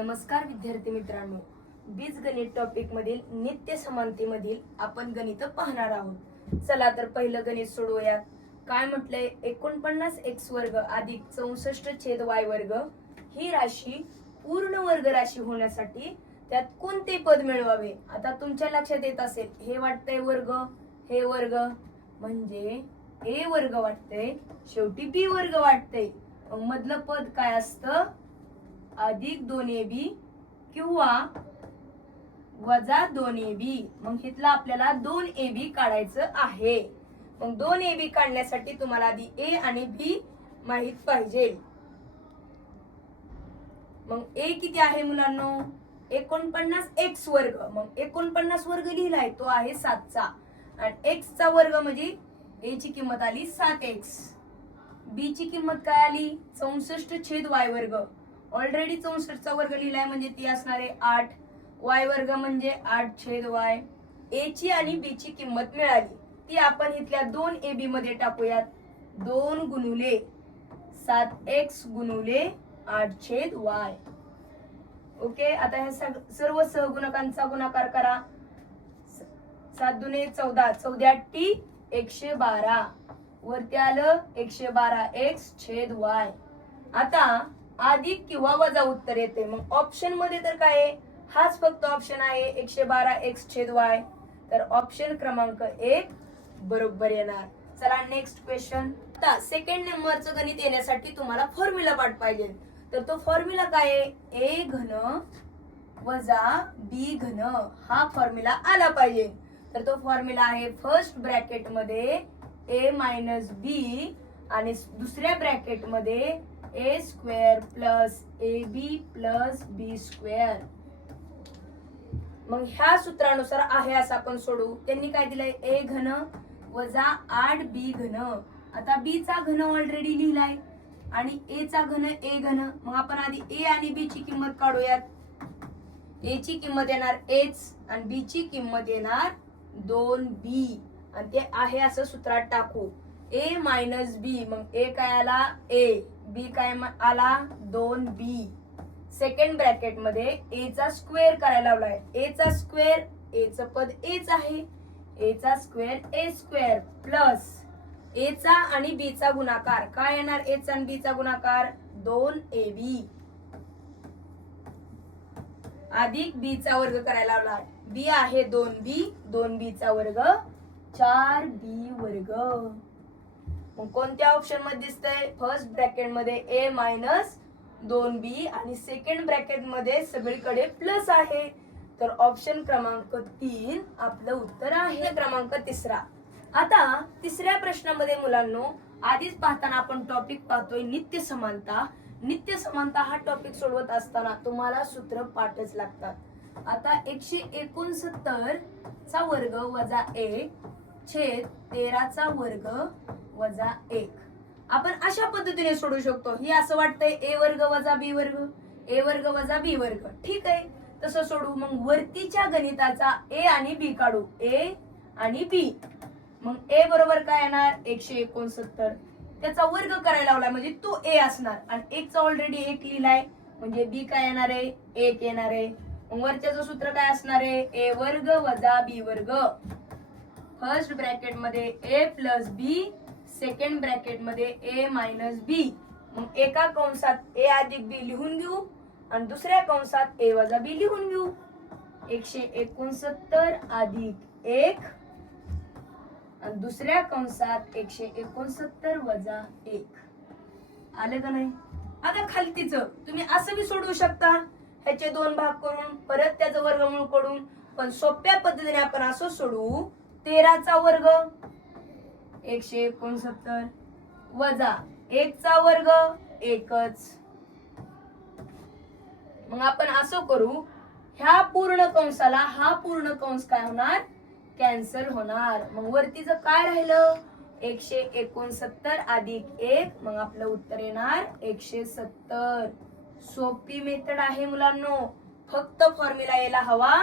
नमस्कार विद्यार्थी मित्रांनो, बीजगणित टॉपिक मधील नित्य समानतेमधील आपण गणित पाहणार आहोत. चला तर पहिलं गणित सोडवूया. काय म्हटलंय? 49x वर्ग अधिक 64 वर्ग ही राशी पूर्ण वर्ग राशी होण्यासाठी त्यात कोणते पद मिळवावे. आता तुमच्या लक्षात येत असेल, हे वाटतंय वर्ग, हे वर्ग म्हणजे a वर्ग वाटतंय, शेवटी b वर्ग वाटतंय. मधलं पद काय असतं? अधिक 2ab किंवा वजा 2ab. मग इथला आपल्याला 2ab काढायचं आहे. मग 2ab काढण्यासाठी तुम्हाला आधी a आणि b माहित पाहिजे. मग a किती आहे मुलांनो? 49x वर्ग. मग 49 वर्ग लिहिलाय तो आहे 7चा आणि x चा वर्ग म्हणजे a ची किंमत आली 7x. b ची किंमत काय आली? 64/y वर्ग. ऑलरेडी 64 चा वर्ग लिहिलाय म्हणजे ती असणार आहे 8. y वर्ग म्हणजे 8/y. a ची आणि b ची किंमत मिळाली, ती आपण इथल्या 2ab मध्ये टाकूयात. 2 गुणुले 7x गुणुले 8/y. ओके. आता हे सर्व सहगुणकांचा गुणाकार करा. 7 दुने 14, 14 112. वरती आलं 112x/y. आता अधिक किंवा वजा उत्तर येते. मग ऑप्शन मध्ये तर काय आहे? हाच फक्त ऑप्शन आहे 112x/y. तर ऑप्शन क्रमांक 1 बरोबर येणार. चला नेक्स्ट क्वेश्चन. आता सेकंड नंबरचं गणित येण्यासाठी तुम्हाला फॉर्म्युला पाठ पाहिजे. तर तो फॉर्म्युला काय आहे? a घन वजा b घन हा फॉर्म्युला आला पाहिजे. तर तो फॉर्म्युला आहे फर्स्ट ब्रॅकेट मध्ये a मायनस b आणि दुसऱ्या ब्रॅकेट मध्ये a square plus ab plus b square. मग ह्या सूत्रानुसार आहे असं आपण सोडू. त्यांनी काय दिलंय? a घन वजा 8b घन. आता b चा घन ऑलरेडी लिहिलाय आणि a चा घन a घन. मग आपण आधी a आणि b ची किंमत काढूयात. a ची किंमत येणार aच आणि b ची किंमत येणार 2b आणि ते आहे असं सूत्रात टाकू. a minus b. मग a काय आला? a. b काय आला? 2b. सेकंड ब्रॅकेट मध्ये a चा स्क्वेअर करायला लावलाय. a चा स्क्वेअर, a चं पद aच आहे, a चा square a square plus a चा आणि b चा गुणाकार. काय येणार? a चा आणि b चा गुणाकार 2ab अधिक b चा वर्ग करायला लावला. b आहे 2b, 2b चा वर्ग 4b वर्ग. मग कोणत्या ऑप्शन मध्ये दिसतंय? फर्स्ट ब्रॅकेट मध्ये a मायनस 2b आणि सेकंड ब्रॅकेट मध्ये सगळीकडे प्लस आहे. तर ऑप्शन क्रमांक 3 आपलं उत्तर आहे. क्रमांक 3. आता तिसऱ्या प्रश्नामध्ये मुलांनो, आधीच पाहताना आपण टॉपिक पाहतोय नित्य समानता. नित्य समानता हा टॉपिक सोडवत असताना तुम्हाला सूत्र पाठच लागतात. आता 169 चा वर्ग वजा 1 छेद 13 चा वर्ग वजा 1 आपण अशा पद्धतीने सोडू शकतो. ही असं वाटतंय a वर्ग वजा b वर्ग, a वर्ग वजा b वर्ग. ठीक आहे, तसं सोडू. मग वरतीच्या गणिताचा a आणि b काढू. a आणि b. मग a बरोबर काय येणार? 169. त्याचा वर्ग करायला लावलाय म्हणजे तो a असणार आणि 1 चा ऑलरेडी 1 लिहिलाय म्हणजे b काय येणार आहे? 1 येणार आहे. मग वरच्याचं सूत्र काय असणार आहे? a वर्ग वजा b वर्ग. फर्स्ट ब्रॅकेट मध्ये a plus b, second bracket मध्ये a मायनस b. मग एका कंसात a अधिक b लिहून घेऊ आणि दुसऱ्या कंसात a वजा b लिहून घेऊ. 169 अधिक 1 आणि दुसऱ्या कंसात 169 वजा 1. आलं का नाही? आता खालतीचं तुम्ही असं बी सोडवू शकता, ह्याचे 2 भाग करून परत त्याचं वर्गमूळ करून. पण सोप्या पद्धतीने आपण असं सोडवू. 13 चा वर्ग 169 वजा 1 चा वर्ग 1च. मग आपण असं करू, ह्या पूर्ण कंसाला हा पूर्ण कंस काय होणार? कॅन्सल होणार. मग वरतीचं काय राहिलं? 169 अधिक 1. मग आपलं उत्तर येणार 170. सोपी मेथड आहे मुलांनो. फक्त फॉर्म्युला यायला हवा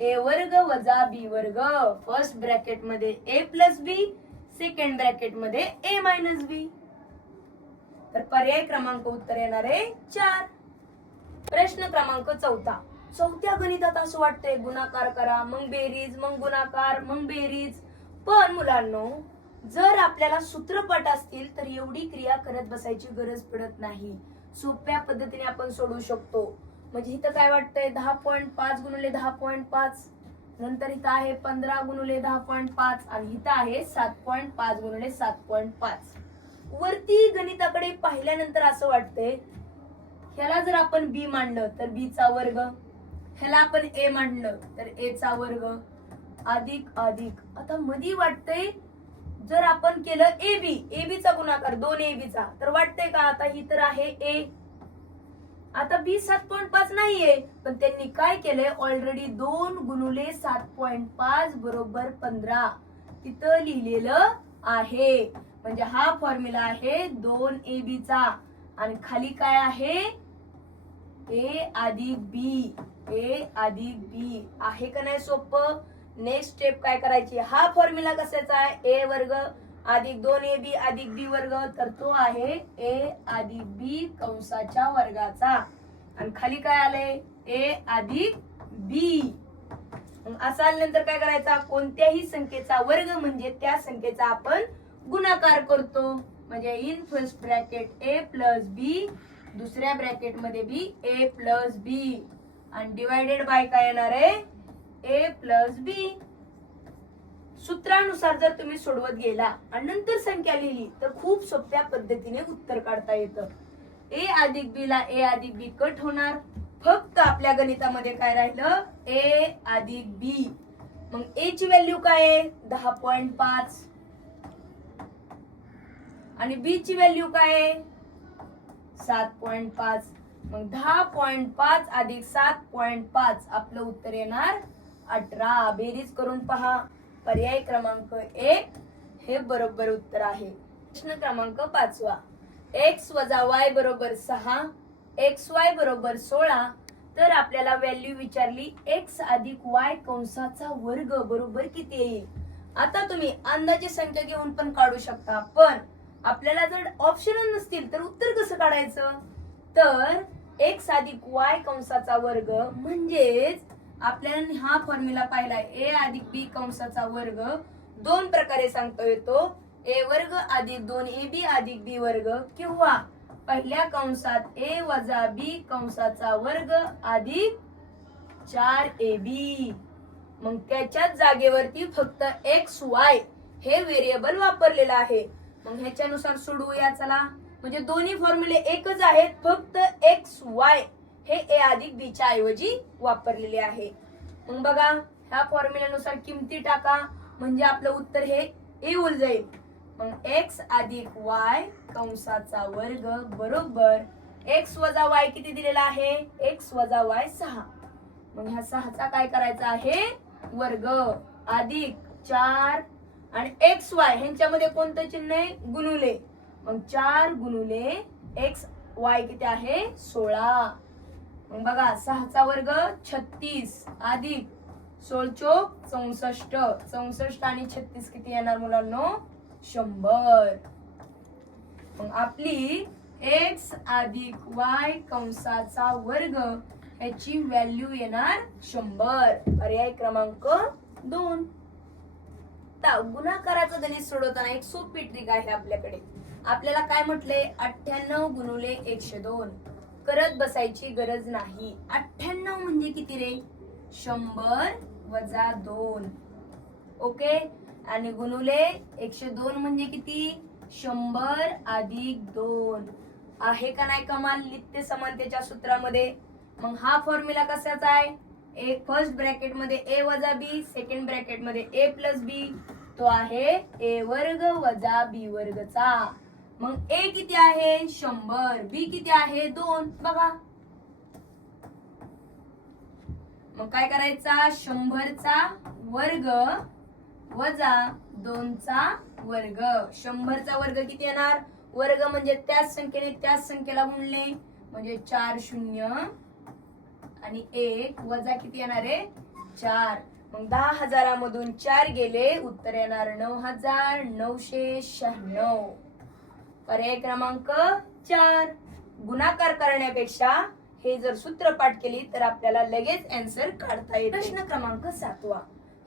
a वर्ग वजा b वर्ग. फर्स्ट ब्रॅकेट मध्ये a plus b, second bracket मध्ये a मायनस b. तर पर्याय क्रमांक उत्तर येणार आहे 4. प्रश्न क्रमांक 4. चौथ्या गणितात असं वाटतंय गुणाकार करा, मग बेरीज, मग गुणाकार, मग बेरीज. पण मुलांनो, जर आपल्याला सूत्रपट असतील तर एवढी क्रिया करत बसायची गरज पडत नाही. सोप्या पद्धतीने आपण सोडवू शकतो. म्हणजे इथं काय वाटतंय 10.5 गुणिले 10.5, नंतर इथं आहे 15 गुणिले 10.5 आणि इथं आहे 7.5 गुणिले 7.5. वरती गणिताकडे पाहिल्यानंतर असं वाटतंय ह्याला जर आपण बी मांडलं तर बी चा वर्ग, ह्याला आपण ए मांडलं तर ए चा वर्ग, अधिक अधिक. आता मधी वाटतंय जर आपण केलं एबी चा गुणाकार 2 AB चा, तर वाटतंय का आता ही तर आहे ए, आता बी 7.5 नाहीये, पण त्यांनी काय केलंय ऑलरेडी 2 गुणिले 7.5 बरोबर 15 तिथं लिहिलेलं आहे. म्हणजे हा फॉर्म्युला आहे 2AB चा आणि खाली काय आहे ए अधिक बी, ए अधिक बी. आहे का नाही सोपं? नेक्स्ट स्टेप काय करायची, हा फॉर्म्युला कशाचा आहे ए वर्ग अधिक 2AB अधिक बी वर्ग, तर तो आहे ए अधिक बी कंसाच्या वर्गाचा आणि खाली काय आलंय ए अधिक बी. असं आल्यानंतर काय करायचा, कोणत्याही संख्येचा वर्ग म्हणजे त्या संख्येचा आपण गुणाकार करतो. म्हणजे in first bracket A plus B, दुसऱ्या ब्रॅकेट मध्ये बी ए प्लस बी आणि डिवायडेड बाय काय येणार आहे ए प्लस बी. सूत्रानुसार जर तुम्ही सोडवत गेला आणि नंतर संख्या लिहिली तर खूप सोप्या पद्धतीने उत्तर काढता येतं. ए अधिक बी ला ए अधिक बी कट होणार, फक्त आपल्या गणितामध्ये काय राहिलं ए अधिक बी. मग ए ची व्हॅल्यू काय आहे 10.5 आणि बी ची व्हॅल्यू काय आहे 7.5. मग 10.5 अधिक 7.5 आपलं उत्तर येणार 18. बेरीज करून पहा. पर्याय क्रमांक 1 हे बरोबर उत्तर आहे. प्रश्न क्रमांक 5. x वजा y बरोबर 6, xy बरोबर 16. तर आपल्याला व्हॅल्यू विचारली x अधिक y कंसाचा वर्ग बरोबर किती येईल. आता तुम्ही अंदाजे संख्या घेऊन पण काढू शकता, पण आपल्याला जर ऑप्शन नसतील तर उत्तर कसं काढायचं. तर x अधिक y कंसाचा वर्ग म्हणजेच आपल्याला हा फॉर्म्युला पाहिलाय ए अधिक बी कंसाचा वर्ग दोन प्रकारे सांगता येतो. ए वर्ग अधिक 2ab अधिक बी वर्ग किंवा पहिल्या कंसात ए वजा बी कंसाचा वर्ग अधिक 4ab. मग त्याच्याच जागेवरती फक्त एक्स वाय हे व्हेरिएबल वापरलेलं आहे. मग ह्याच्यानुसार सोडवूया चला. म्हणजे दोन्ही फॉर्म्युले एकच आहेत, फक्त एक्स वाय हे ए अधिक बी च्या ऐवजी वापरलेले आहे. मग बघा ह्या फॉर्म्युल्यानुसार किमती टाका म्हणजे आपलं उत्तर हे ए होऊन जाईल. मग एक्स अधिक वाय कंसाचा वर्ग बरोबर एक्स वजा वाय किती दिलेला आहे एक्स वजा वाय 6. मग ह्या 6चा काय करायचा आहे वर्ग अधिक 4 आणि एक्स वाय ह्यांच्यामध्ये कोणतं चिन्ह आहे गुणुले. मग 4 गुणुले एक्स वाय किती आहे 16. मग बघा 6चा वर्ग 36 अधिक 16 चोक 64, 64 आणि 36 किती येणार मुलांनो 100. मग आपली एक्स अधिक वाय कंसाचा वर्ग ह्याची व्हॅल्यू येणार 100. पर्याय क्रमांक 2. गुणाकाराचं गणित सोडवताना एक सोपी ट्रिक आहे आपल्याकडे. आपल्याला काय म्हटले 98 गुणुले 102 करत बसायची गरज नाही. 98 म्हणजे किती रे 100 वजा 2. ओके. आणि गुणुले 102 म्हणजे किती 100 अधिक 2. आहे का नाही कमाल नित्य समानतेच्या सूत्रामध्ये. मग हा फॉर्म्युला कशाचा आहे एक फर्स्ट ब्रॅकेट मध्ये ए वजा बी, सेकंड ब्रॅकेट मध्ये ए प्लस बी, तो आहे ए वर्ग वजा बी वर्गचा. मग ए किती आहे 100, बी किती आहे 2. बघा मग काय करायचा 100चा वर्ग वजा 2चा वर्ग. 100चा वर्ग किती येणार वर्ग म्हणजे त्याच संख्येने त्याच संख्येला गुणले म्हणजे 4 शून्य आणि 1 वजा किती येणार आहे 4. मग 10,000 मधून 4 गेले उत्तर येणार 9,996. पर्याय क्रमांक 4. गुणाकार करण्यापेक्षा हे जर सूत्र पाठ केली तर आपल्याला लगेच आन्सर काढता येईल. प्रश्न क्रमांक 7.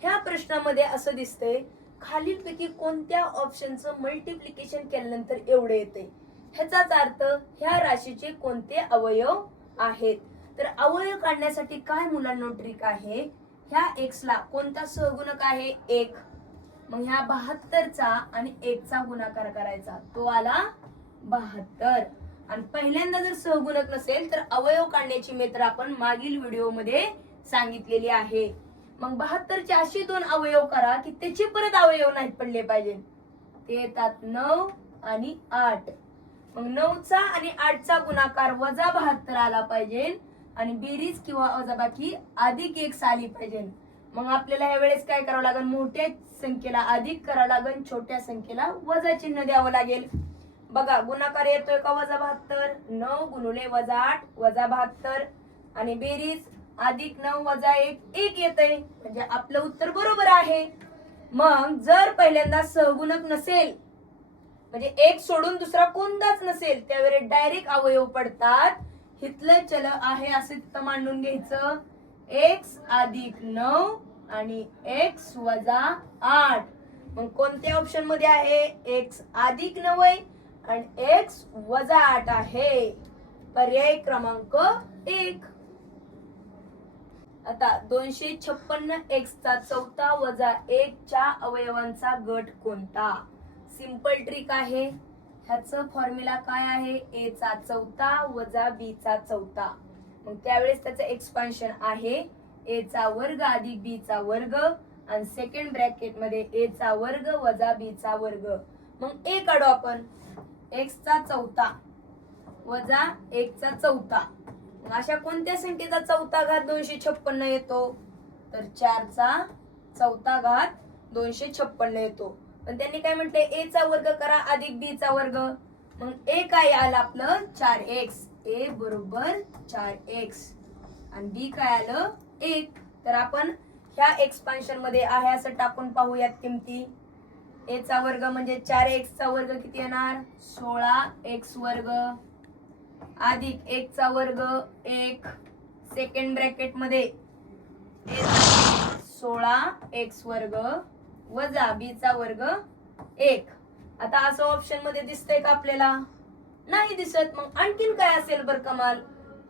ह्या प्रश्नामध्ये असं दिसतंय खालीलपैकी कोणत्या ऑप्शनचं मल्टिप्लिकेशन केल्यानंतर एवढे येते. ह्याचाच अर्थ ह्या राशीचे कोणते अवयव आहेत. तर अवयव काढण्यासाठी काय मुलांना ट्रिक आहे, ह्या x ला कोणता सहगुणक आहे 1. मग ह्या 72चा आणि 1चा गुणाकार करायचा, तो आला 72. आणि पहिल्यांदा जर सहगुणक नसेल तर अवयव काढण्याची मेथड आपण मागील व्हिडिओ मध्ये सांगितलेली आहे. मग 72चे असे 2 अवयव करा की त्याचे परत अवयव नाहीत पडले पाहिजे. ते येतात 9 आणि 8. मग 9चा आणि 8चा गुणाकार वजा 72 आला पाहिजे आणि बेरीज किंवा वजाबाकी अधिक 1 आली पाहिजे. मग आपल्याला या वेळेस काय करावं लागेल, मोठ्या संख्येला अधिक करावं लागेल, छोट्या संख्येला वजा चिन्ह द्यावं लागेल. बघा गुणाकार येतोय का वजा 72. 9 गुणुले वजा 8 वजा 72 आणि बेरीज अधिक 9 वजा 1 1 येतंय, म्हणजे आपलं उत्तर बरोबर आहे. मग जर पहिल्यांदा सहगुणक नसेल म्हणजे 1 सोडून दुसरा कोणताच नसेल त्यावेळी डायरेक्ट अवयव पडतात. हितलं चल आहे असं तिथं मांडून घ्यायचं, x अधिक 9 आणि x वजा 8. मग कोणत्या ऑप्शन मध्ये आहे, x अधिक 9 आणि x वजा 8 आहे. पर्याय क्रमांक 1. आता 256x चा चौथा वजा 1 च्या अवयवांचा गट कोणता. सिंपल ट्रिक आहे. ह्याचं फॉर्म्युला काय आहे, a चा चौथा वजा b चा चौथा. मग त्यावेळेस त्याचं एक्सपान्शन आहे a चा वर्ग अधिक b चा वर्ग आणि सेकंड ब्रॅकेट मध्ये a चा वर्ग वजा b चा वर्ग. मग a काढू आपण, x चा चौथा वजा 1 चा चौथा. अशा कोणत्या संख्येचा चौथा घात 256 येतो, तर 4 चा चौथा घात 256 येतो. पण त्यांनी काय म्हटले, a चा वर्ग करा अधिक b चा वर्ग. मग a काय आलं आपलं 4x, a बरोबर 4x आणि b काय आलं 1. तर आपण ह्या एक्सपान्शन मध्ये आहे असं टाकून पाहूयात किमती. a चा वर्ग म्हणजे 4x चा वर्ग किती येणार 16x वर्ग अधिक 1 चा वर्ग 1 सेकंड ब्रॅकेट मध्ये 16x वर्ग वजा b चा वर्ग 1. आता असं ऑप्शन मध्ये दिसतंय का आपल्याला, नाही दिसत. मग आणखीन काय असेल बर कमाल,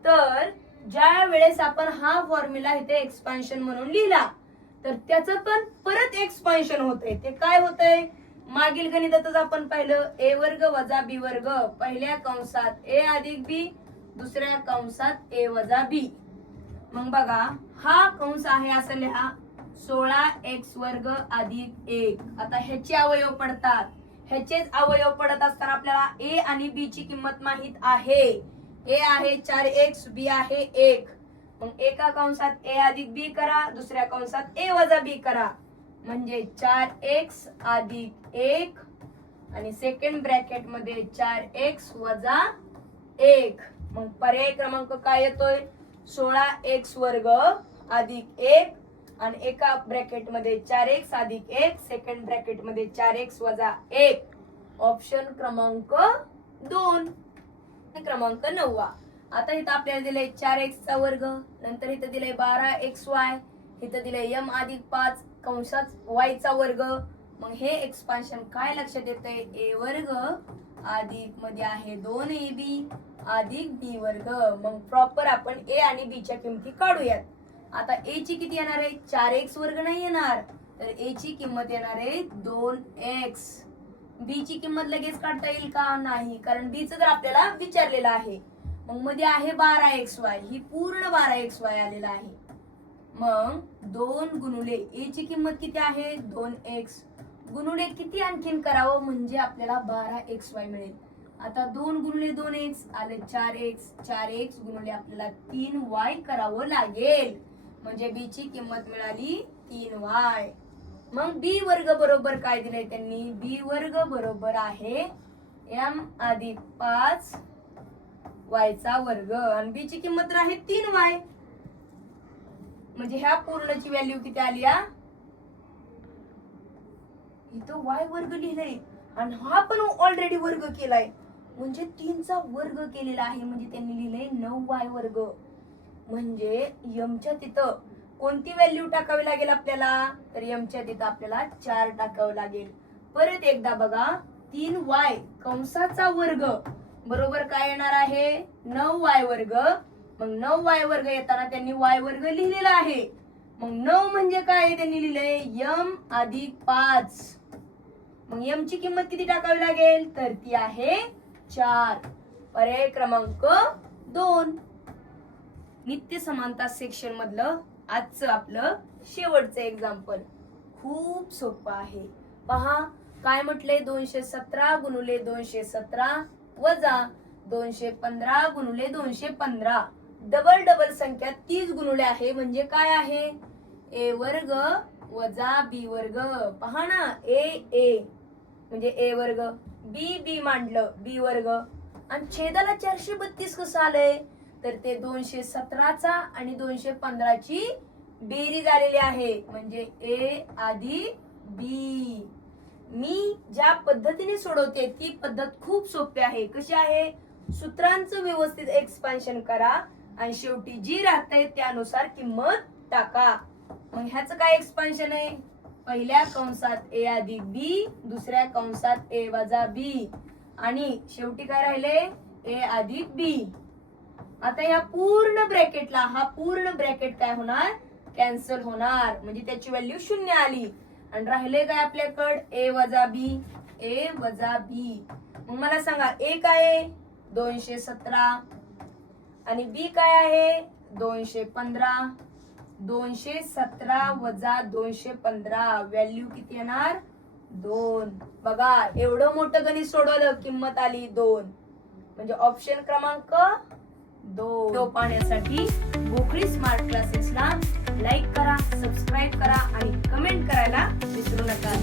तर ज्या वेळेस आपण हा फॉर्म्युला इथे एक्सपान्शन म्हणून लिहिला तर त्याचं पण परत एक्सपान्शन होतंय. ते काय होतंय, मागील गणितातच आपण पाहिलं a वर्ग वजा b वर्ग, पहिल्या कंसात a अधिक b, दुसऱ्या कंसात a वजा b. मग बघा हा कंस आहे असं लिहा 16x वर्ग अधिक 1. आता ह्याचे अवयव पडतात, ह्याचेच अवयव पडत असताना आपल्याला a आणि b ची किंमत माहित आहे. a आहे 4x, b आहे 1. मग एका कंसात a अधिक b करा, दुसऱ्या कंसात a वजा b करा, म्हणजे 4x अधिक 1 आणि सेकंड ब्रॅकेट मध्ये 4x वजा 1. मग पर्याय क्रमांक काय येतोय 16x वर्ग अधिक 1 आणि एका ब्रॅकेट मध्ये 4x अधिक 1, सेकंड ब्रॅकेट मध्ये 4x वजा 1. ऑप्शन क्रमांक 2. क्रमांक 9. आता इथं आपल्याला दिलंय 4x चा वर्ग, नंतर इथं दिलंय 12xy, इथं दिलंय m अधिक 5 कंसात y चा वर्ग. मग हे एक्सपान्शन काय लक्षात येतंय, a वर्ग अधिक मध्ये आहे 2ab अधिक b वर्ग. मग प्रॉपर आपण a आणि b च्या किमती काढूयात. आता a ची किती येणार आहे 4x वर्ग नाही येणार, तर a ची किंमत येणार आहे 2x. b ची किंमत लगेच काढता येईल का, नाही, कारण b चं तर आपल्याला विचारलेलं आहे. मग मध्ये आहे 12xy, ही पूर्ण 12xy आलेला आहे. मग 2 गुणुले a ची किंमत किती आहे 2x गुणुले किती आणखीन करावं म्हणजे आपल्याला 12xy मिळेल. आता 2 गुणुले 2x आले 4x, 4x गुणुले आपल्याला 3y करावं लागेल, म्हणजे b ची किंमत मिळाली 3y. मग b वर्ग बरोबर काय दिलंय त्यांनी, b वर्ग बरोबर आहे m अधिक 5 y चा वर्ग आणि b ची किंमत आहे 3y. म्हणजे ह्या पूर्णची व्हॅल्यू किती आली, इथं y वर्ग लिहिलंय आणि हा पण ऑलरेडी वर्ग केलाय, म्हणजे 3चा वर्ग केलेला आहे, म्हणजे त्यांनी लिहिलंय 9y वर्ग. म्हणजे यमच्या तिथं कोणती व्हॅल्यू टाकावी लागेल आपल्याला, तर यमच्या तिथं आपल्याला 4 टाकावं लागेल. परत एकदा बघा, 3y कंसाचा वर्ग बरोबर काय येणार आहे, 9y वर्ग. मग 9y वर्ग येताना त्यांनी y वर्ग लिहिलेला आहे. मग 9 म्हणजे काय त्यांनी लिहिलंय यम अधिक 5. मग यम ची किंमत किती टाकावी लागेल, तर ती आहे 4. पर्याय क्रमांक 2. नित्य समानता सेक्शन मधलं आजचं आपलं शेवटचं एक्झाम्पल खूप सोपं आहे. पहा काय म्हटलंय, 217 गुणुले 217 वजा 215 गुणुले 215. डबल डबल संख्या 30 गुणुले आहे, म्हणजे काय आहे, ए वर्ग वजा बी वर्ग. पहा ना, ए म्हणजे ए वर्ग, बी मांडलं बी वर्ग, आणि छेदाला 432 कसं आलंय, तर ते 217चा आणि 215ची बेरीज आलेली आहे, म्हणजे ए अधिक बी. मी ज्या पद्धतीने सोडवते ती पद्धत खूप सोपी आहे. कशी आहे, सूत्रांचं व्यवस्थित एक्सपान्शन करा आणि शेवटी जी राहते त्यानुसार किंमत टाका. मग ह्याचं काय एक्सपान्शन आहे, पहिल्या कंसात ए अधिक बी, दुसऱ्या कंसात ए वजा बी, आणि शेवटी काय राहिले ए अधिक बी. आता या पूर्ण ब्रॅकेटला हा पूर्ण ब्रॅकेट काय होणार, कॅन्सल होणार, म्हणजे त्याची व्हॅल्यू 0 आली. आणि राहिले काय आपल्याकडे ए वजा बी. मग मला सांगा, ए काय आहे 217 आणि बी काय आहे 215. 217 वजा 215 व्हॅल्यू किती येणार, 2. बघा एवढं मोठं गणित सोडवलं, किंमत आली 2, म्हणजे ऑप्शन क्रमांक 2. पाहण्यासाठी गोखळी स्मार्ट क्लासेसला लाईक करा, सबस्क्राईब करा आणि कमेंट करायला विसरू नका.